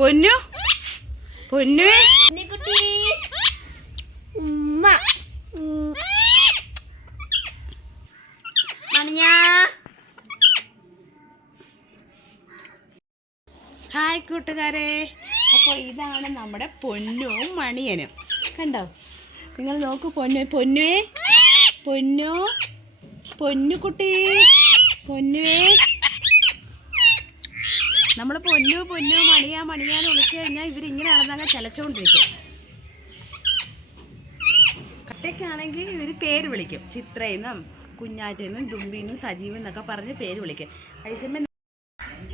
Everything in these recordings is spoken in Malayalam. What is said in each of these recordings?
പൊന്നു. പൊന്നു. ഹായ് കൂട്ടുകാരെ. അപ്പോൾ ഇതാണ് നമ്മുടെ പൊന്നും മണിയനും. കണ്ടോ? നിങ്ങൾ നോക്കൂ പൊന്നു പൊന്നുവേ. പൊന്നു പൊന്നുകുട്ടി. പൊന്നുവേ. നമ്മൾ പൊന്നു പൊന്നു മണിയാ മണിയാന്ന് വിളിച്ചു കഴിഞ്ഞാൽ ഇവരിങ്ങനെ നടന്നങ്ങ് ചലച്ചുകൊണ്ടിരിക്കും കട്ടയ്ക്കാണെങ്കിൽ ഇവർ പേര് വിളിക്കും. ചിത്രയെന്നും കുഞ്ഞാറ്റെന്നും ദുമ്പിന്നും സജീവെന്നൊക്കെ പറഞ്ഞ് പേര് വിളിക്കും. അതേസമയം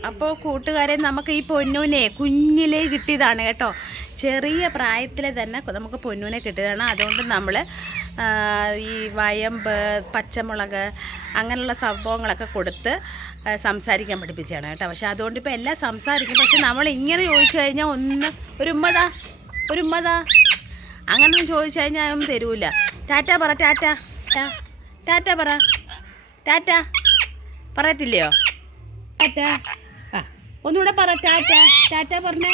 അപ്പോൾ കൂട്ടുകാരെ നമുക്ക് ഈ പൊന്നൂനെ കുഞ്ഞിലേ കിട്ടിയതാണ് കേട്ടോ. ചെറിയ പ്രായത്തിൽ തന്നെ നമുക്ക് പൊന്നൂനെ കിട്ടുകയാണ് അതുകൊണ്ട് നമ്മൾ ഈ വയമ്പ് പച്ചമുളക് അങ്ങനെയുള്ള സംഭവങ്ങളൊക്കെ കൊടുത്ത് സംസാരിക്കാൻ പഠിപ്പിച്ചാണ് കേട്ടോ. പക്ഷെ അതുകൊണ്ട് ഇപ്പോൾ എല്ലാം സംസാരിക്കും. പക്ഷെ നമ്മൾ ഇങ്ങനെ ചോദിച്ചു കഴിഞ്ഞാൽ ഒന്ന് ഒരു ഉമ്മതാ ഒരു ഉമ്മതാ അങ്ങനൊന്നും ചോദിച്ചു കഴിഞ്ഞാൽ ഒന്നും തരൂല. ടാറ്റ പറ ടാറ്റ. ടാറ്റ പറ. ടാറ്റ. പറയത്തില്ലയോ? ടാറ്റ. ആ ഒന്നുകൂടെ പറ ടാറ്റ. ടാറ്റ പറഞ്ഞേ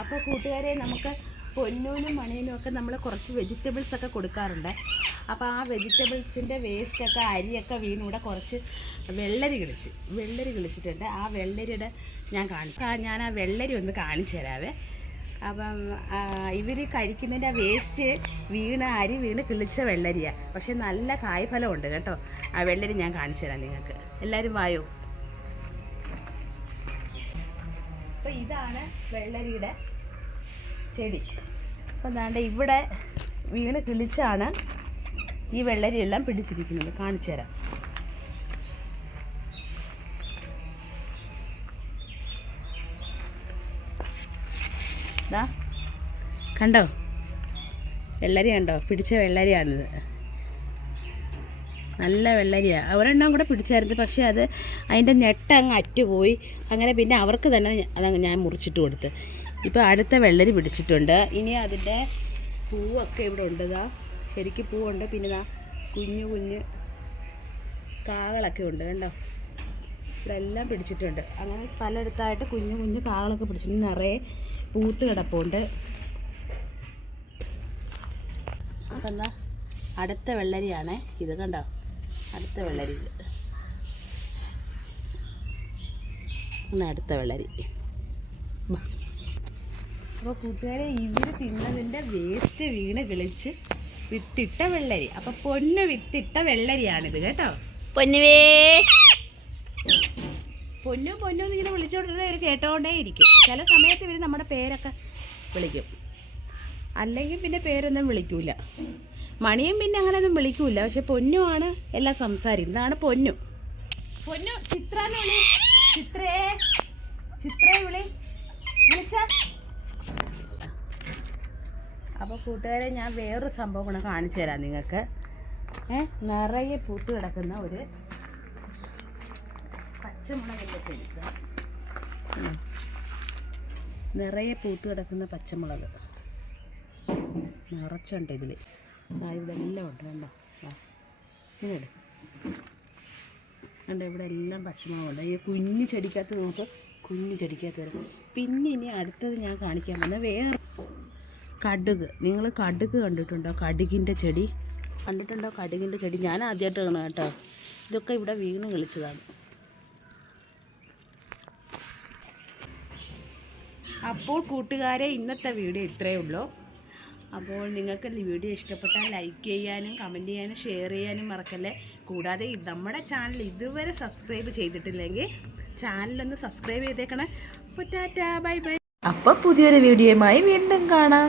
അപ്പോൾ കൂട്ടുകാരെ നമുക്ക് പൊന്നൂനും മണിയനും ഒക്കെ നമ്മൾ കുറച്ച് വെജിറ്റബിൾസ് ഒക്കെ കൊടുക്കാറുണ്ട്. അപ്പോൾ ആ വെജിറ്റബിൾസിന്റെ വേസ്റ്റ് ഒക്കെ അരിയൊക്കെ വീണ് ഇവിടെ കുറച്ച് വെള്ളരി കിളിച്ച് വെള്ളരി കിളിച്ചിട്ടുണ്ട്. ആ വെള്ളരിയുടെ ഞാൻ കാണിച്ചു ഞാൻ ആ വെള്ളരി ഒന്ന് കാണിച്ചു തരാവേ. അപ്പം ഇവർ കഴിക്കുന്നതിന്റെ വേസ്റ്റ് വീണ് അരി വീണ് കിളിച്ച വെള്ളരിയാണ് പക്ഷെ നല്ല കായ്ഫലമുണ്ട് കേട്ടോ. ആ വെള്ളരി ഞാൻ കാണിച്ചു തരാം നിങ്ങൾക്ക്. എല്ലാവരും വായോ? അപ്പോൾ ഇതാണ് വെള്ളരിയുടെ ചെടി. അപ്പം ദാണ്ട് ഇവിടെ വീണ് കിളിച്ചാണ് ഈ വെള്ളരിയെല്ലാം പിടിച്ചിരിക്കുന്നത്. കാണിച്ചു തരാം. ദാ. കണ്ടോ? വെള്ളരി കണ്ടോ? പിടിച്ച വെള്ളരിയാണിത്. നല്ല വെള്ളരിയാണ് ഒരെണ്ണം കൂടെ പിടിച്ചായിരുന്നു പക്ഷേ അത് അതിന്റെ ഞെട്ട അങ്ങ് അറ്റുപോയി. അങ്ങനെ പിന്നെ അവർക്ക് തന്നെ അതങ്ങ് ഞാൻ മുറിച്ചിട്ട് കൊടുത്ത്. ഇപ്പോൾ അടുത്ത വെള്ളരി പിടിച്ചിട്ടുണ്ട്. ഇനി അതിന്റെ പൂവൊക്കെ ഇവിടെ ഉണ്ട് ഇതാ ശരിക്കും പൂവുണ്ട്. പിന്നെ ഇതാ കുഞ്ഞു കുഞ്ഞ് കാകളൊക്കെ ഉണ്ട് കണ്ടോ? ഇവിടെല്ലാം പിടിച്ചിട്ടുണ്ട്. അങ്ങനെ പലയിടത്തായിട്ട് കുഞ്ഞു കുഞ്ഞു കാകളൊക്കെ പിടിച്ചിട്ടുണ്ട്. നിറയെ പൂത്ത് കിടപ്പുണ്ട്. അപ്പം എന്താ അടുത്ത വെള്ളരിയാണേ. ഇത് കണ്ടോ? അടുത്ത വെള്ളരി. അടുത്ത വെള്ളരി. അപ്പോൾ കൂട്ടുകാരെ ഇവർ തിന്നതിന്റെ വേസ്റ്റ് വീണ് കിളിച്ച് വിത്തിട്ട വെള്ളരി. അപ്പോൾ പൊന്ന് വിത്തിട്ട വെള്ളരിയാണിത് കേട്ടോ? പൊന്നുവേ. പൊന്നു പൊന്നു എന്നിങ്ങനെ വിളിച്ചോണ്ടിരുന്ന ഇവർ കേട്ടോണ്ടേ ഇരിക്കും. ചില സമയത്ത് ഇവർ നമ്മുടെ പേരൊക്കെ വിളിക്കും. അല്ലെങ്കിൽ പിന്നെ പേരൊന്നും വിളിക്കൂല. മണിയും പിന്നെ അങ്ങനെയൊന്നും വിളിക്കൂല. പക്ഷെ പൊന്നുമാണ് എല്ലാം സംസാരിക്കും. ഇതാണ് പൊന്നു. പൊന്നു ചിത്ര വിളി. ചിത്രേ ചിത്രേ വിളി. വിളിച്ച? അപ്പോൾ കൂട്ടുകാരെ ഞാൻ വേറൊരു സംഭവം കൂടെ കാണിച്ചു തരാം നിങ്ങൾക്ക്. ഏ നിറയെ പൂത്ത് കിടക്കുന്ന ഒരു പച്ചമുളകിന്റെ ചെടി ഇതാ. ഉം. നിറയെ പൂത്ത് കിടക്കുന്ന പച്ചമുളക്. നിറച്ചുണ്ട് ഇതിൽ ആ ഇവിടെ എല്ലാം ഉണ്ട് കണ്ടോ? ആ കണ്ടോ ഇവിടെ എല്ലാം പച്ചമുളകുണ്ട് ഈ കുഞ്ഞു ചെടിക്കകത്ത് നമുക്ക് കുഞ്ഞു ചെടിക്കകത്ത് വരും. പിന്നെ ഇനി അടുത്തത് ഞാൻ കാണിക്കാൻ പോകുന്നത് വേറെ കടുക്. നിങ്ങൾ കടുക് കണ്ടിട്ടുണ്ടോ? കടുകിന്റെ ചെടി. കണ്ടിട്ടുണ്ടോ കടുകിന്റെ ചെടി? ഞാൻ ആദ്യമായിട്ട് കാണാം കേട്ടോ. ഇതൊക്കെ ഇവിടെ വീണ് കളിച്ചതാണ്. അപ്പോൾ കൂട്ടുകാരെ ഇന്നത്തെ വീഡിയോ ഇത്രയേ ഉള്ളൂ. അപ്പോൾ നിങ്ങൾക്ക് വീഡിയോ ഇഷ്ടപ്പെട്ടാൽ ലൈക്ക് ചെയ്യാനും കമന്റ് ചെയ്യാനും ഷെയർ ചെയ്യാനും മറക്കല്ലേ? കൂടാതെ നമ്മുടെ ചാനൽ ഇതുവരെ സബ്സ്ക്രൈബ് ചെയ്തിട്ടില്ലെങ്കിൽ ചാനലൊന്ന് സബ്സ്ക്രൈബ് ചെയ്തേക്കണേ. അപ്പോൾ ടാറ്റാ ബൈ ബൈ അപ്പോൾ പുതിയൊരു വീഡിയോയുമായി വീണ്ടും കാണാം.